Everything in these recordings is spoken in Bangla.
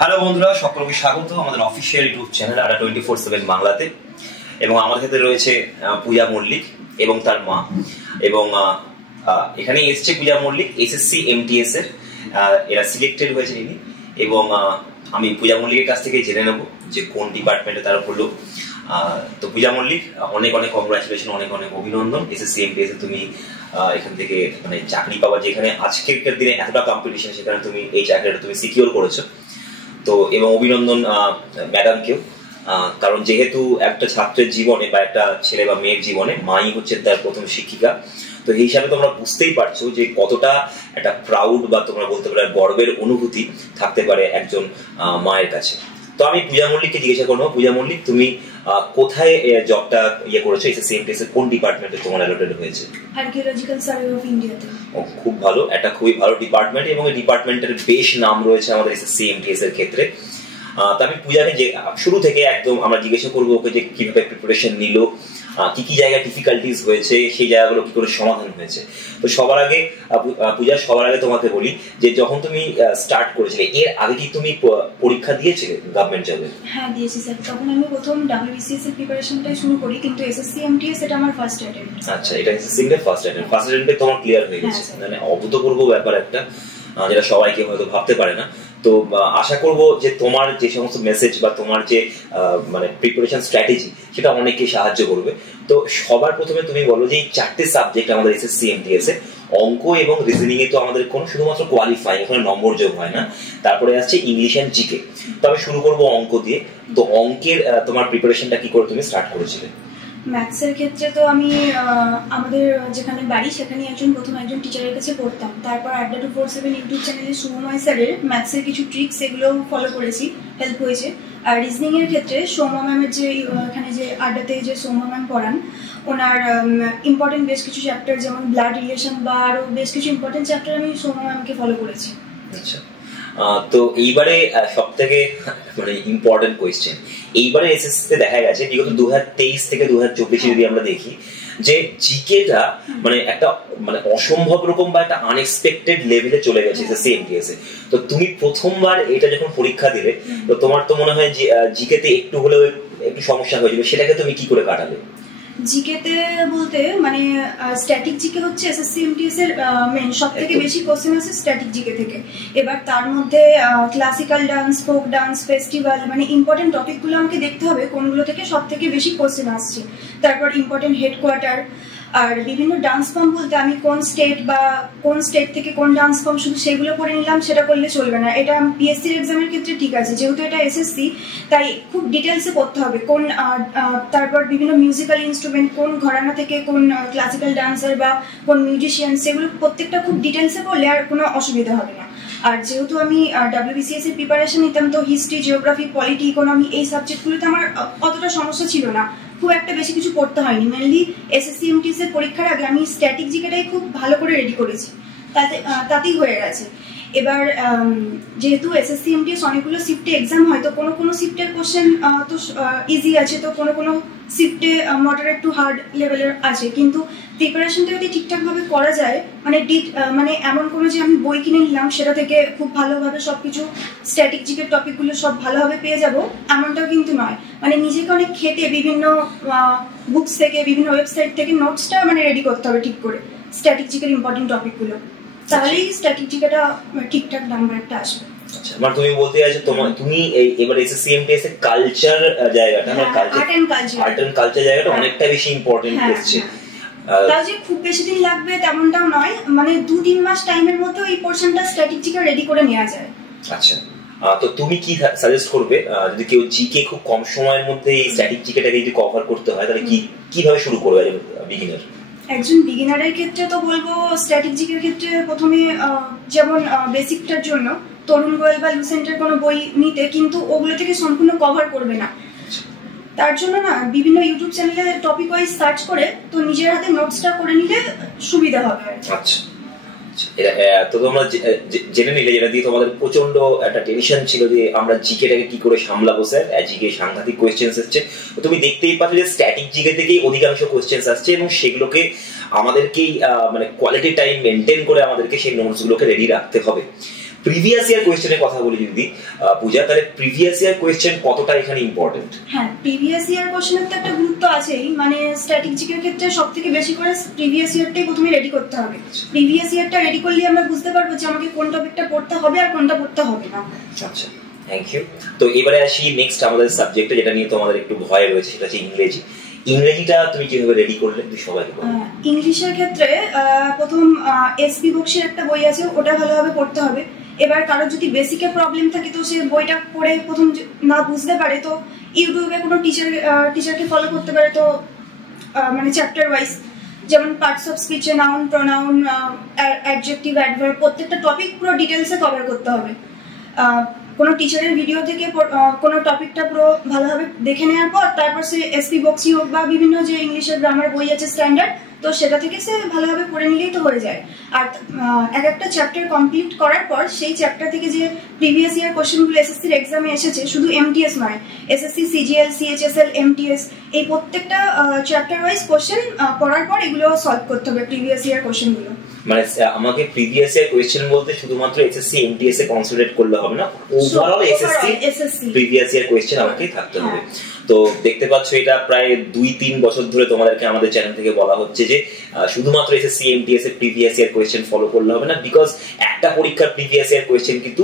হ্যালো বন্ধুরা, সকলকে স্বাগত আমাদের অফিসিয়াল ইউটিউব চ্যানেল আড্ডা 24/7 বাংলাতে। এবং আমার ক্ষেত্রে রয়েছে পূজা মল্লিক এবং তার মা। এবং এখানে এসছে পূজা মল্লিক এসএসসি এমটিএস এর, এরা সিলেক্টেড হয়েছে ইনি। এবং আমি পূজা মল্লিকের কাছ থেকে জেনে নেব যে কোন ডিপার্টমেন্টে তারা হলো। তো পূজা মল্লিক, অনেক অনেক কংগ্রাচুলেশন, অনেক অনেক অভিনন্দন। এসএসসি এমটিএস এ তুমি এখান থেকে মানে চাকরি পাওয়া, যেখানে আজকের দিনে এতটা কম্পিটিশন, সেখানে তুমি এই চাকরিটা তুমি সিকিউর করেছো। তো এবং অভিনন্দন ম্যাডামকেও, কারণ যেহেতু একটা ছাত্রের জীবনে বা একটা ছেলে বা মেয়ের জীবনে মাই হচ্ছে তার প্রথম শিক্ষিকা। তো এই হিসাবে তোমরা বুঝতেই পারছো যে কতটা একটা প্রাউড বা তোমরা বলতে পারো গর্বের অনুভূতি থাকতে পারে একজন মায়ের কাছে। তো আমি পূজা মল্লিককে জিজ্ঞাসা করবো, পূজা মল্লিক তুমি কোথায় জবটা করেছো? এসএসসি এমটিএস এর কোন ডিপার্টমেন্টে তোমার অ্যালটেড হয়েছে? আর্কিওলজিক্যাল সার্ভে অফ ইন্ডিয়াতে। ও, খুব ভালো, একটা খুবই ভালো ডিপার্টমেন্ট এবং এই ডিপার্টমেন্টের বেশ নাম রয়েছে আমাদের এসএসসি এমটিএস এর ক্ষেত্রে। তো আমি পূজাকে যে শুরু থেকে একদম আমরা জিজ্ঞাসা করবো ওকে যে কিভাবে প্রিপারেশন নিল, কি কি জায়গায় ডিফিকাল্টিস হয়েছে, সেই জায়গাগুলো কি করে সমাধান হয়েছে। তো সবার আগে সবার আগে তোমাকে বলি যে যখন তুমি স্টার্ট করেছিলে, এর আগে কি তুমি পরীক্ষা দিয়েছিলে গভর্নমেন্ট জবে? হ্যাঁ, দিয়েছি স্যার। তখন আমি প্রথম ডাব্লিউবিসিএস এর প্রিপারেশনটাই শুরু করি, কিন্তু এসএসসি এমটিএস এটা আমার ফার্স্ট অ্যাটেম্প্ট। আচ্ছা, এটা এসএসসি এর ফার্স্ট অ্যাটেম্প্টে তোমার ক্লিয়ার হয়ে গেছে, মানে অভূতপূর্ব ব্যাপার একটা, যেটা সবাইকে হয়তো ভাবতে পারে না। তো আশা করব যে তোমার যে সমস্ত মেসেজ বা তোমার যে মানে প্রিপারেশন স্ট্র্যাটেজি, সেটা অনেককে সাহায্য করবে। তো সবার প্রথমে তুমি বলো যে এই চারটে সাবজেক্ট আমাদের এসএসসি এমটিএস এ, অঙ্ক এবং রিজনিং এ তো আমাদের কোনো শুধুমাত্র কোয়ালিফাই, এখানে নম্বর যোগ হয় না। তারপরে আসছে ইংলিশ এন্ড জিকে। তো আমি শুরু করবো অঙ্ক দিয়ে। তো অঙ্কের তোমার প্রিপারেশনটা কি করে তুমি স্টার্ট করেছিলে? ম্যাথসের ক্ষেত্রে তো আমি আমাদের যেখানে বাড়ি সেখানে প্রথম একজন টিচারের কাছে পড়তাম। তারপর আড্ডা 247 ইউটিউব চ্যানেলে শুভময় স্যারের ম্যাথসের কিছু ট্রিক্স এগুলো ফলো করেছি, হেল্প হয়েছে। আর রিজনিং এর ক্ষেত্রে সৌম্য ম্যামের যে এখানে যে আড্ডাতে যে সৌম্য ম্যাম পড়ান, ওনার ইম্পর্টেন্ট বেশ কিছু চ্যাপ্টার যেমন ব্লাড রিলেশন বা আরও বেশ কিছু ইম্পর্টেন্ট চ্যাপ্টার আমি সৌম্য ম্যামকে ফলো করেছি। আচ্ছা, তো এইবারে সব থেকে মানে ইম্পর্টেন্ট কোয়েশ্চেন, এইবারে এসএসসি তে দেখা গেছে বিগত 2023 থেকে 2024 যদি আমরা দেখি যে জিকেটা মানে একটা মানে অসম্ভব রকম বা একটা আনএক্সপেক্টেড লেভেলে চলে গেছে এসএসসি এমটিএস এ। তো তুমি প্রথমবার এটা যখন পরীক্ষা দিলে, তো তোমার তো মনে হয় যে জিকেতে একটু হলেও একটু সমস্যা হয়েছিল, সেটাকে তুমি কি করে কাটালে? জিকেতে বলতে মানে স্ট্যাটিক জিকে হচ্ছে এসএসসি এমটিএস এর মেন, সব থেকে বেশি কোশ্চেন আছে স্ট্যাটিক জিকে থেকে। এবার তার মধ্যে classical dance, folk dance, festival, মানে ইম্পর্টেন্ট টপিকগুলো আমাকে দেখতে হবে কোনগুলো থেকে সব থেকে বেশি কোশ্চেন আসছে। তারপর ইম্পর্টেন্ট হেডকোয়ার্টার আর বিভিন্ন ডান্স ফর্ম বলতে আমি কোন স্টেট থেকে কোন ডান্স ফর্ম, শুধু সেগুলো পড়ে নিলাম সেটা করলে চলবে না। এটা পিএসসির এক্সামের ক্ষেত্রে ঠিক আছে, যেহেতু এটা এসএসসি তাই খুব ডিটেলসে পড়তে হবে কোন তারপর বিভিন্ন মিউজিক্যাল ইনস্ট্রুমেন্ট, কোন ঘরানা থেকে কোন ক্লাসিক্যাল ডান্সার বা কোন মিউজিশিয়ান, সেগুলো প্রত্যেকটা খুব ডিটেলসে পড়লে আর কোনো অসুবিধা হবে না। আর যেহেতু আমি ডাব্লিউবিসিএস এর প্রিপারেশন নিতাম, তো হিস্ট্রি, জিওগ্রাফি, পলিটি, ইকোনমি এই সাবজেক্টগুলোতে আমার অতটা সমস্যা ছিল না, খুব একটা বেশি কিছু পড়তে হয়নি। মেনলি এসএসসি এমটিএস এর পরীক্ষার আগে আমি স্ট্যাটিক জিকেটাই খুব ভালো করে রেডি করেছি, তাতেই হয়ে গেছে। এবার যেহেতু এসএসসি এমটিএস অনেকগুলো শিফটে এক্সাম হয়, তো কোনো কোনো শিফটের কোশ্চেন তো ইজি আছে, তো কোনো কোনো শিফটে মডারেট টু হার্ড লেভেলের আছে। কিন্তু প্রিপারেশনটা যদি ঠিকঠাকভাবে করা যায়, মানে এমন কোনো যে আমি বই কিনে নিলাম সেটা থেকে খুব ভালোভাবে সবকিছু স্ট্যাটিক জিকের টপিকগুলো সব ভালোভাবে পেয়ে যাব, এমনটাও কিন্তু নয়। মানে নিজেকে অনেক খেটে বিভিন্ন বুকস থেকে, বিভিন্ন ওয়েবসাইট থেকে নোটসটা মানে রেডি করতে হবে ঠিক করে স্ট্যাটিক জিকের ইম্পর্টেন্ট টপিকগুলো, তাহলেই স্ট্যাটিক জিকেটা ঠিকঠাক নাম্বার একটা আসবে। আচ্ছা, মানে তুমি বলতে চাইছো তুমি এবার এসএসসি এমটিএস এর কালচার জায়গাটা, মানে আর্ট এন্ড কালচার জায়গাটা অনেকটা বেশি ইম্পর্টেন্ট হচ্ছে। তাও যে খুব বেশি দিন লাগবে তেমনটাও নয়, মানে 2-3 মাস টাইমের মধ্যে এই পোরশনটা স্ট্যাটিক জিকে রেডি করে নেওয়া যায়। আচ্ছা, তো তুমি কি সাজেস্ট করবে যদি কেউ জিকে খুব কম সময়ের মধ্যে এই স্ট্যাটিক জিকেটাকে যদি কভার করতে হয়, তাহলে কিভাবে শুরু করবে বিগিনার? একজন বিগিনারের ক্ষেত্রে তো বলবো স্ট্যাটিক জিকের ক্ষেত্রে প্রথমে যেমন বেসিকটার জন্য তরুণ গোয়েল বা লুসেন্টের কোনো বই নিতে, কিন্তু ওগুলো থেকে সম্পূর্ণ কভার করবে না। তার জন্য না বিভিন্ন ইউটিউব চ্যানেলে টপিক ওয়াইজ সার্চ করে তো নিজের হাতে নোটসটা করে নিলে সুবিধা হবে। আচ্ছা, তো তোমরা জেনে নিলে, যেটা দিয়ে তোমাদের প্রচন্ড একটা টেনশন ছিল যে আমরা জিকেটাকে কি করে সামলাবো স্যার, জিকে সাংঘাতিক কোয়েশ্চেন্স আসছে। তুমি দেখতেই পাচ্ছ যে স্ট্যাটিক জিকে থেকেই অধিকাংশ কোয়েশ্চেন্স আসছে এবং সেগুলোকে আমাদেরকেই মানে কোয়ালিটি টাইম মেনটেন করে আমাদেরকে সেই নোটস গুলোকে রেডি রাখতে হবে। প্রিভিয়াস ইয়ার কোয়েশ্চেনের কথা বলি যদি পূজা, তাহলে প্রিভিয়াস ইয়ার কোয়েশ্চেন কতটা এখানে ইম্পর্টেন্ট? হ্যাঁ, প্রিভিয়াস ইয়ার কোশ্চেনের তো একটা গুরুত্ব আছেই, মানে স্ট্র্যাটেজিকের ক্ষেত্রে সবথেকে বেশি করে প্রিভিয়াস ইয়ারটাই প্রথমে রেডি করতে হবে। প্রিভিয়াস ইয়ারটা রেডি করলে আমরা বুঝতে পারবো যে আমাকে কোন টপিকটা পড়তে হবে আর কোনটা পড়তে হবে না। আচ্ছা, থ্যাংক ইউ। তো এবারে আসি নেক্সট আমাদের সাবজেক্টে, যেটা নিয়ে তোমাদের একটু ভয় রয়েছে, সেটা হচ্ছে ইংরেজি। ইংরেজিটা তুমি কিভাবে রেডি করলে তুই সবাইকে বল। ইংলিশের ক্ষেত্রে প্রথম এসপি বক্সের একটা বই আছে, ওটা ভালোভাবে পড়তে হবে। এবার কারোর যদি বেসিকের প্রবলেম থাকে তো সে বইটা পড়ে প্রথম না বুঝতে পারে তো ইউটিউবে কোনো টিচারকে ফলো করতে পারে। তো মানে চ্যাপ্টার ওয়াইজ, যেমন পার্টস অফ স্পিচে নাউন, প্রোনাউন, অ্যাডজেক্টিভ, অ্যাডভার্ব, প্রত্যেকটা টপিক পুরো ডিটেলসে কভার করতে হবে। কোনো টিচারের ভিডিও থেকে কোনো টপিকটা পুরো ভালোভাবে দেখে নেওয়ার পর তারপর সে এসপি বক্সি হোক বা বিভিন্ন যে ইংলিশের গ্রামার বই আছে স্ট্যান্ডার্ড, তো সেটা থেকে সে ভালোভাবে পড়ে নিলেই তো হয়ে যায়। আর এক একটা চ্যাপ্টার কমপ্লিট করার পর সেই চ্যাপ্টার থেকে যে প্রিভিয়াস ইয়ার কোশ্চেনগুলো এসএসসির এক্সামে এসেছে, শুধু এমটিএস নয়, এসএসসি, সিজিএল, সিএইচএসএল, এমটিএস, এই প্রত্যেকটা চ্যাপ্টার ওয়াইজ কোশ্চেন পড়ার পর এগুলো সলভ করতে হবে প্রিভিয়াস ইয়ার কোশ্চেনগুলো। মানে আমাকে প্রিভিয়াস ইয়ার কোয়েশ্চেন বলতে শুধুমাত্র এসএসসি এমটিএস এ কনসেন্ট্রেট করলে হবে না, overall SSC previous year question আমাকে থাকতে হবে। তো দেখতে পাচ্ছ এটা প্রায় 2-3 বছর ধরে তোমাদেরকে আমাদের চ্যানেল থেকে বলা হচ্ছে যে শুধুমাত্র এসএসসি এমটিএস এর প্রিভিয়াস ইয়ার কোয়েশ্চেন ফলো করলে হবে না, বিকজ একটা পরীক্ষার প্রিভিয়াস ইয়ার কোয়েশ্চেন কিন্তু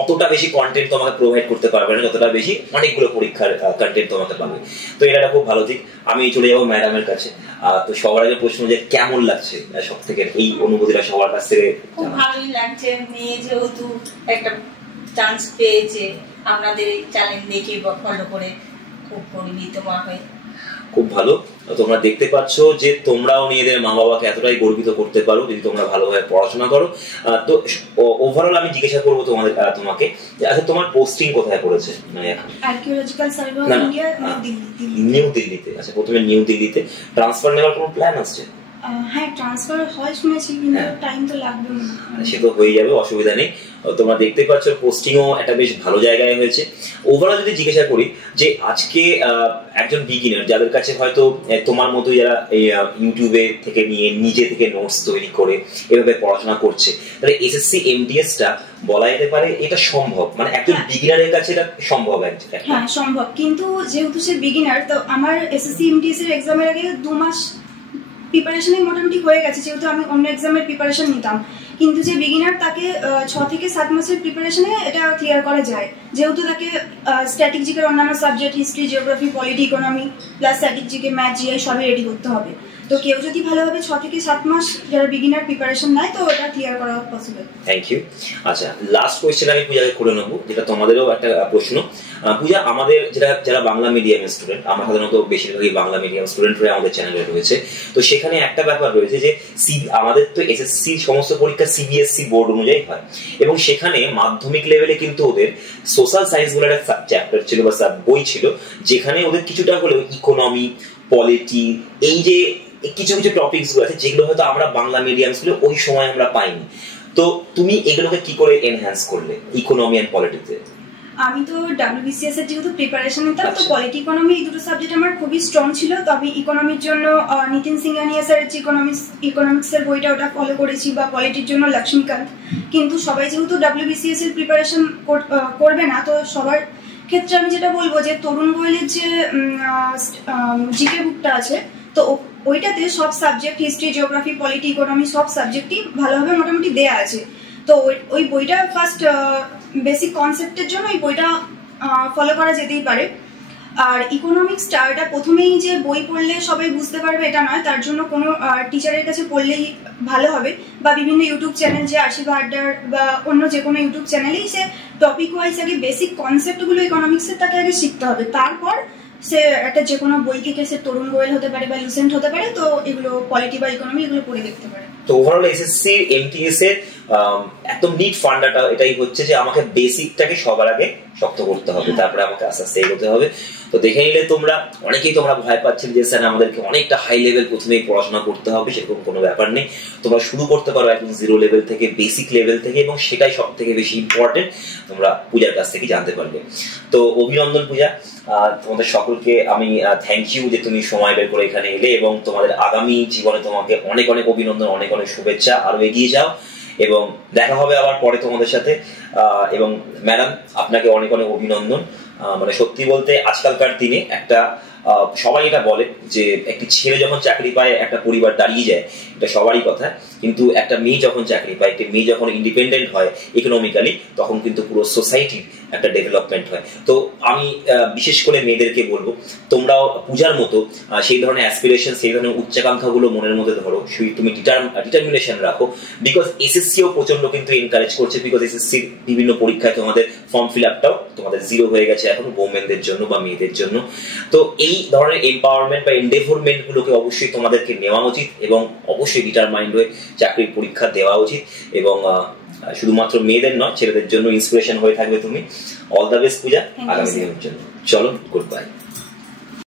অতটা বেশি কন্টেন্ট তোমাকে প্রোভাইড করতে পারবে না যতটা বেশি অনেকগুলো পরীক্ষার কন্টেন্ট তোমাকে পাবে। তো এটা খুব ভালো দিক। আমি চলে যাবো ম্যাডামের কাছে। তো সবার আগে প্রশ্ন যে কেমন লাগছে সব থেকে এই অনুভূতিটা সবার কাছ থেকে? খুব ভালোই লাগছে, মেয়ে যেহেতু একটা চান্স পেয়েছে আপনাদের চ্যানেল দেখে বা ফলো করে, খুব গর্বিত মা হয়ে। খুব ভালো। তোমরা দেখতে পাচ্ছ যে তোমরাও নিজেদের মা বাবাকে এতটাই গর্বিত করতে পারো যদি তোমরা ভালোভাবে পড়াশোনা করো। তো ওভারঅল আমি জিজ্ঞাসা করবো তোমাকে, আচ্ছা তোমার পোস্টিং কোথায় পড়েছে? মানে archaeological survey of India, new দিল্লিতে। আচ্ছা, প্রথমে নিউ দিল্লিতে। ট্রান্সফার নেওয়ার কোনো প্ল্যান আছে? হ্যাঁ, ট্রান্সফার হয় শুনেছি, কিন্তু টাইম তো লাগবে। সে তো হয়ে যাবে, অসুবিধা নেই। তোমরা দেখতে পাচ্ছ পোস্টিংও একটা বেশ ভালো জায়গায় হয়েছে। ওভারঅল যদি জিজ্ঞাসা করি যে আজকে একজন বিগিনার যাদের কাছে হয়তো তোমার মতো যারা ইউটিউবে থেকে নিয়ে নিজে থেকে নোটস তৈরি করে এভাবে পড়াশোনা করছে, তাহলে এসএসসি এমটিএসটা বলা যেতে পারে এটা সম্ভব, মানে একজন বিগিনারের কাছে এটা সম্ভব? হ্যাঁ সম্ভব, কিন্তু যেহেতু সে বিগিনার, তো আমার এসএসসি এমটিএস এর এক্সামের আগে 2 মাস প্রিপারেশনে মোটামুটি হয়ে গেছে, যেহেতু আমি অন্য এক্সামের প্রিপারেশন নিতাম। কিন্তু যে বিগিনার তাকে 6 থেকে 7 মাসের প্রিপারেশনে এটা ক্লিয়ার করা যায়, যেহেতু তাকে স্ট্র্যাটেজিকের অন্যান্য subject, history, geography, polity, economy plus স্ট্র্যাটেজিকে ম্যাথ, জিআই সবই রেডি করতে হবে। তো কেউ যদি ভালোভাবে 6 থেকে 7 মাস যারা বিগিনার প্রিপারেশন নেয় তো এটা ক্লিয়ার করা পসিবল। Thank you. আচ্ছা, লাস্ট কোয়েশ্চেন আমি পূজাকে করে নেবো, যেটা তোমাদেরও একটা প্রশ্ন। পূজা, আমাদের যারা বাংলা মিডিয়ামের স্টুডেন্ট, আমরা সাধারণত বেশিরভাগই বাংলা মিডিয়াম স্টুডেন্টরা আমাদের চ্যানেলে রয়েছে। তো সেখানে একটা ব্যাপার রয়েছে যে আমাদের তো এসএসসি সমস্ত পরীক্ষা সিবিএসসি বোর্ড অনুযায়ী হয়, এবং সেখানে মাধ্যমিক লেভেলে কিন্তু ওদের সোশ্যাল সায়েন্স বলে একটা চ্যাপ্টার ছিল বা বই ছিল, যেখানে ওদের কিছুটা হলেও ইকোনমি, পলিটি, এই যে কিছু কিছু টপিকস গুলো আছে যেগুলো হয়তো আমরা বাংলা মিডিয়াম স্কুলে ওই সময় আমরা পাইনি। তো তুমি এগুলোকে কি করে এনহ্যান্স করলে ইকোনমি এন্ড পলিটিতে? আমি তো ডাব্লিউবিসিএস এর যেহেতু প্রিপারেশন নিতাম, তো পলিটি, ইকোনমি এই দুটো সাবজেক্ট আমার খুবই স্ট্রং ছিল। তো আমি ইকোনমির জন্য নিতিন সিংহানিয়া স্যারের যে ইকোনমিক্সের বইটা ওটা ফলো করেছি, বা পলিটির জন্য লক্ষ্মীকান্ত। কিন্তু সবাই যেহেতু ডাব্লিউবিসিএস এর প্রিপারেশন করবে না, তো সবার ক্ষেত্রে আমি যেটা বলবো যে তরুণ গোয়েলের যে জিকে বুকটা আছে, তো ওইটাতে সব subject, history, geography, polity, economy সব সাবজেক্টই ভালোভাবে মোটামুটি দেয়া আছে। তো ওই বইটা ফার্স্ট বেসিক কনসেপ্টের জন্য ওই বইটা ফলো করা যেতেই পারে। আর ইকোনমিক্সটা এটা প্রথমেই যে বই পড়লে সবাই বুঝতে পারবে এটা নয়, তার জন্য কোনো টিচারের কাছে পড়লেই ভালো হবে, বা বিভিন্ন ইউটিউব চ্যানেল যে আশিবা আড্ডার বা অন্য যে কোনো ইউটিউব চ্যানেলেই সে টপিক ওয়াইজ আগে বেসিক কনসেপ্টগুলো ইকোনমিক্সের তাকে আগে শিখতে হবে। তারপর সে একটা যে কোনো বই থেকে সে তরুণ গোয়েল হতে পারে বা লুসেন্ট হতে পারে, তো এগুলো পলিটি বা ইকোনমি এগুলো পড়ে দেখতে পারে। তো ওভারঅল এসএসসি এমটিএস এর একদম নিট ফান্ডাটা এটাই হচ্ছে যে আমাকে বেসিকটাকে সবার আগে শক্ত করতে হবে, তারপরে আমাকে আস্তে আস্তে এগোতে হবে। তো দেখে নিলে তোমরা তোমরা ভয় পাচ্ছেন যে স্যার আমাদেরকে অনেকটা হাই লেভেল প্রথমেই পড়াশোনা করতে হবে, সেরকম কোনো ব্যাপার নেই। তোমরা শুরু করতে পারো একদম 0 লেভেল থেকে, বেসিক লেভেল থেকে, এবং সেটাই সব থেকে বেশি ইম্পর্টেন্ট, তোমরা পূজার কাছ থেকে জানতে পারবে। তো অভিনন্দন পূজা, তোমাদের সকলকে আমি থ্যাংক ইউ যে তুমি সময় বের করে এখানে এলে, এবং তোমাদের আগামী জীবনে তোমাকে অনেক অনেক অভিনন্দন, অনেক অনেক শুভেচ্ছা, আরো এগিয়ে যাও এবং দেখা হবে আবার পরে তোমাদের সাথে। এবং ম্যাডাম আপনাকে অনেক অনেক অভিনন্দন। মানে সত্যি বলতে আজকালকার দিনে একটা সবাই এটা বলে যে একটি ছেলে যখন চাকরি পায় একটা পরিবার দাঁড়িয়ে যায়, এটা সবারই কথা, কিন্তু একটা মেয়ে যখন চাকরি পায়, একটি মেয়ে যখন ইন্ডিপেন্ডেন্ট হয় ইকোনমিক্যালি, তখন কিন্তু পুরো সোসাইটির একটা ডেভেলপমেন্ট হয়। তো আমি বিশেষ করে মেয়েদেরকে বলবো, তোমরাও পূজার মতো সেই ধরনের অ্যাসপিরেশন, সেই ধরনের উচ্চাকাঙ্ক্ষাগুলো মনের মধ্যে ধরো, তুমি ডিটারমিনেশন রাখো। বিকজ এসএসসিও প্রচন্ড কিন্তু এনকারেজ করছে, বিকজ এসএসসির বিভিন্ন পরীক্ষায় তোমাদের ফর্ম ফিল আপটাও তোমাদের 0 হয়ে গেছে এখন ওমেনদের জন্য বা মেয়েদের জন্য। তো এই ধরনের এম্পাওয়ারমেন্ট বা এন্ডেভরমেন্ট গুলোকে অবশ্যই তোমাদেরকে নেওয়া উচিত এবং অবশ্যই ডিটারমাইন্ড হয়ে চাকরির পরীক্ষা দেওয়া উচিত। এবং শুধুমাত্র মেয়েদের নয়, ছেলেদের জন্য ইন্সপিরেশন হয়ে থাকবে তুমি। অল দ্য বেস্ট পূজা আগামী দিনের জন্য। চলো, গুড বাই।